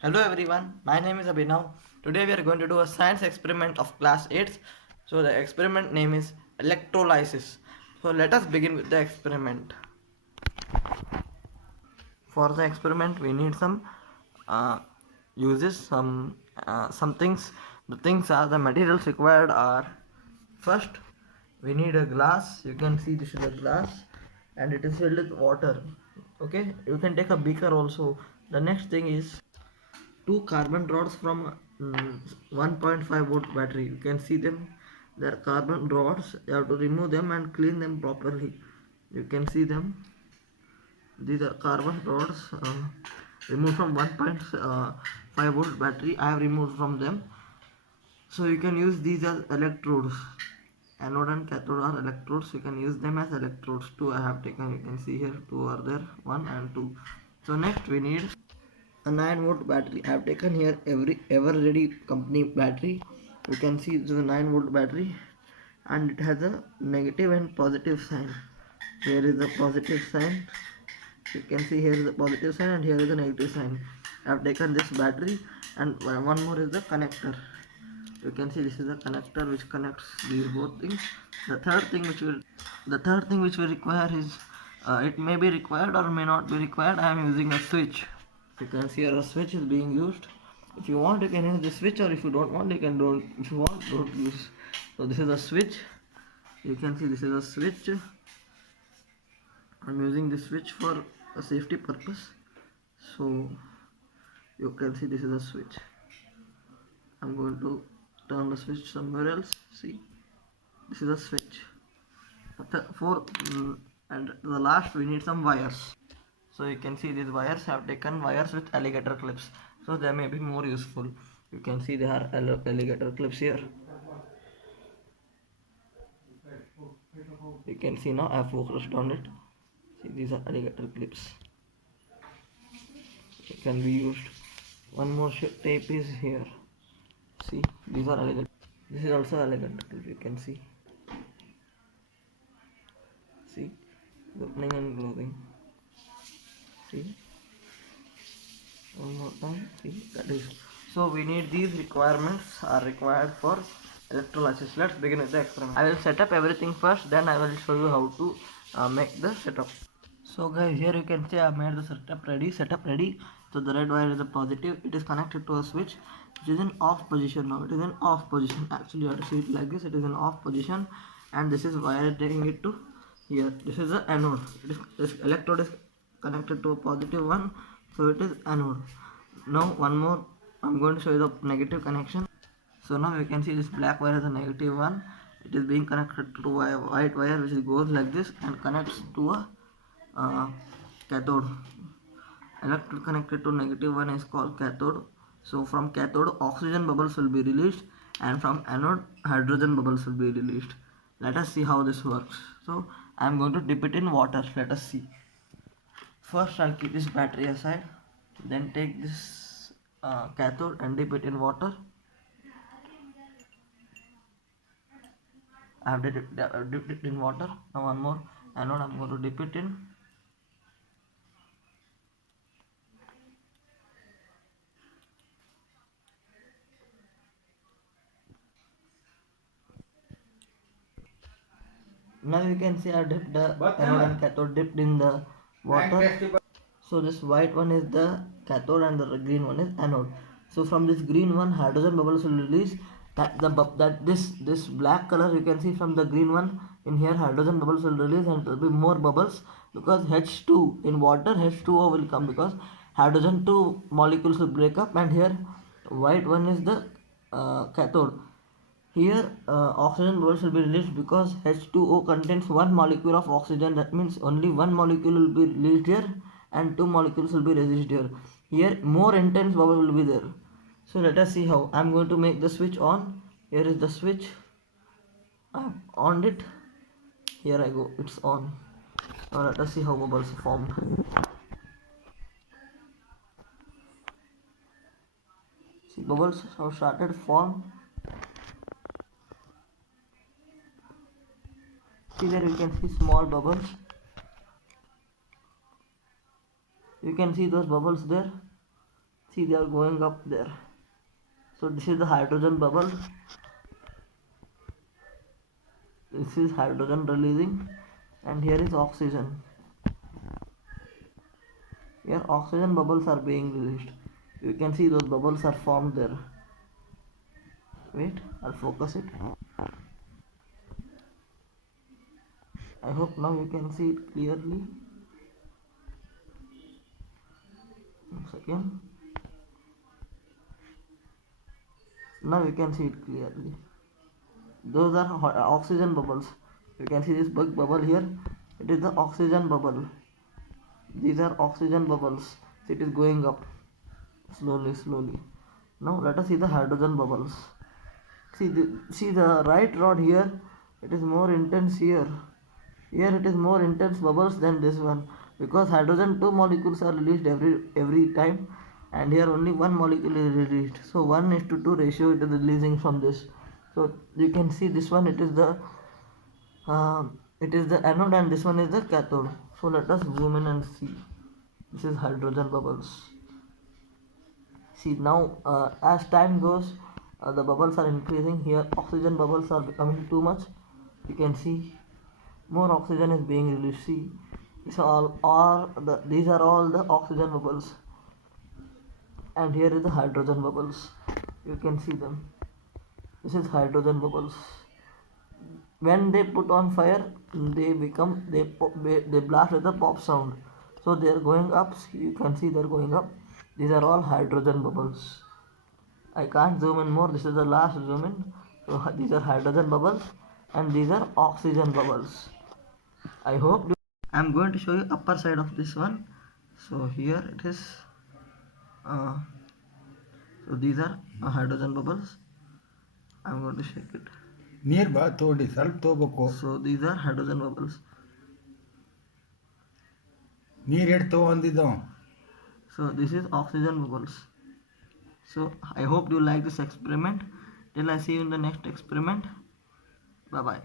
Hello everyone, my name is Abhinav. Today we are going to do a science experiment of class 8. So the experiment name is electrolysis. So let us begin with the experiment. For the experiment we need some uh, uses, some things. The things are the materials required are first we need a glass. You can see this is a glass and it is filled with water. Okay, you can take a beaker also. The next thing is two carbon rods from 1.5 volt battery. You can see them, they are carbon rods. You have to remove them and clean them properly. You can see them, these are carbon rods removed from 1.5 volt battery. I have removed from them. So you can use these as electrodes. Anode and cathode are electrodes. You can use them as electrodes. Two I have taken. You can see here two are there, one and two. So next we need a 9 volt battery. I have taken here every ever ready company battery. You can see this is a 9 volt battery and it has a negative and positive sign. Here is the positive sign. You can see here is the positive sign and here is the negative sign. I have taken this battery and one more is the connector. You can see this is the connector which connects these both things. The third thing which we require is it may be required or may not be required. I am using a switch. You can see here a switch is being used. If you want you can use the switch, or if you don't want you can don't. If you want don't use. So this is a switch. You can see this is a switch. I'm using this switch for a safety purpose. So you can see this is a switch. I'm going to turn the switch somewhere else. See, this is a switch. And the last we need some wires. So you can see these wires have taken wires with alligator clips, so they may be more useful. You can see there are alligator clips here. You can see now I have focused on it. See, these are alligator clips. It can be used. One more tape is here. See, these are alligator. This is also alligator clip. You can see. See, opening and closing. See, one more time. See, that is. So we need these requirements are required for electrolysis. Let's begin with the experiment. I will set up everything first, then I will show you how to make the setup. So guys, here you can see I made the setup ready. So the red wire is a positive. It is connected to a switch which is in off position now. It is in off position. Actually you have to see it like this. It is in off position and this is wire taking it to here. This is the anode. This electrode is connected to a positive one, so it is anode. Now one more, I'm going to show you the negative connection. So now you can see this black wire is a negative one. It is being connected to a white wire which goes like this and connects to a cathode. Electrode connected to negative one is called cathode. So from cathode oxygen bubbles will be released and from anode hydrogen bubbles will be released. Let us see how this works. So I am going to dip it in water. Let us see. First I'll keep this battery aside, then take this cathode and dip it in water. I have dipped it in water. Now one more anode I'm going to dip it in. Now you can see I dipped the anode and cathode dipped in the water. So this white one is the cathode and the green one is anode. So from this green one hydrogen bubbles will release. This black color you can see from the green one, in here hydrogen bubbles will release and it will be more bubbles because H2 in water H2O will come because hydrogen 2 molecules will break up, and here white one is the cathode. Here oxygen bubbles will be released because H2O contains one molecule of oxygen. That means only one molecule will be released here and two molecules will be released here. Here more intense bubble will be there. So let us see how. I am going to make the switch on. Here is the switch. I have on it. Here I go. It's on. Now let us see how bubbles formed. See, bubbles have started form. See, there you can see small bubbles. You can see those bubbles there. See, they are going up there. So this is the hydrogen bubble. This is hydrogen releasing, and here is oxygen. Here oxygen bubbles are being released. You can see those bubbles are formed there. Wait, I'll focus it. I hope now you can see it clearly. 1 second. Now you can see it clearly. Those are oxygen bubbles. You can see this big bubble here. It is the oxygen bubble. These are oxygen bubbles. It is going up slowly, slowly. Now let us see the hydrogen bubbles. See the right rod here. It is more intense here. Here it is more intense bubbles than this one, because hydrogen two molecules are released every time, and here only one molecule is released. So 1:2 ratio it is releasing from this. So you can see this one, uh, it is the anode, and this one is the cathode. So let us zoom in and see. This is hydrogen bubbles. See now, as time goes, the bubbles are increasing. Here oxygen bubbles are becoming too much. You can see more oxygen is being released. See, these are all the oxygen bubbles, and here is the hydrogen bubbles. You can see them. This is hydrogen bubbles. When they put on fire, they blast with a pop sound. So they are going up. You can see they are going up. These are all hydrogen bubbles. I can't zoom in more. This is the last zoom in. So these are hydrogen bubbles, and these are oxygen bubbles. I hope I'm going to show you upper side of this one. So here it is. So these are hydrogen bubbles. I'm going to shake it. ನೀರು ಬಾ ತೋಡಿ ಸ್ವಲ್ಪ ತಗೋಬೇಕು. So these are hydrogen bubbles. ನೀರು ಎಷ್ಟು ತಗೊಂಡಿದ್ದು. So this is oxygen bubbles. So I hope you like this experiment. Till I see you in the next experiment. Bye bye.